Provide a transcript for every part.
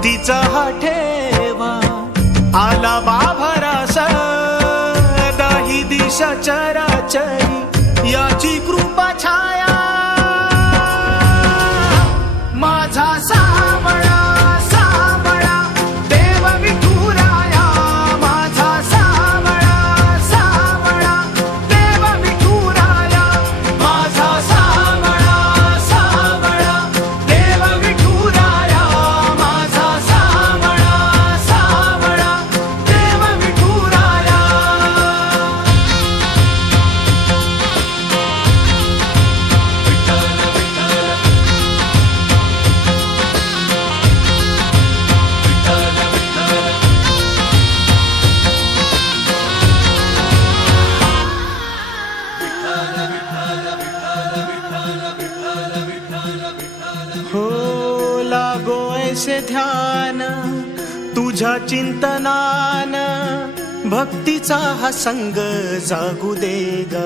भक्तीचा हा ठेवा आला बाभरास दाही दिशा चराचरी याची कृपा छाया माझा सावळा सावळा देव विठुराया माझा सावळा सावळा देव विठुराया माझा सावळा सावळा देव विठुराया माझा सावळा सावळा देव विठुराया हो लागो ऐसे ध्यान तुझ्या चिंतनान भक्तीचा हा संग जागू दे ग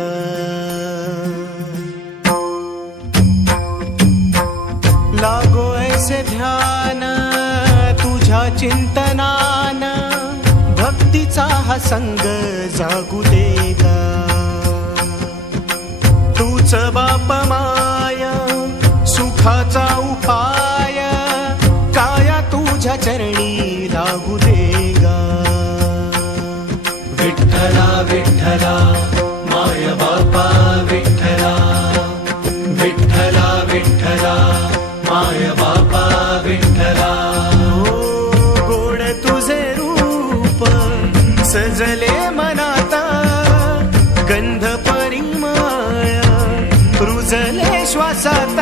लागो ऐसे ध्यान तुझ्या चिंतनान भक्तीचा हा संग जागू दे ग तूच बाप माया सुखाचा उपाय काया तुझ्या चरणी लागू दे गा विठ्ठला विठ्ठला माय बापा विठ्ठला विठ्ठला विठ्ठला माय बापा विठ्ठला हो गोड तुझे रूप सजले मनात गंध परिमळ रुजले श्वासात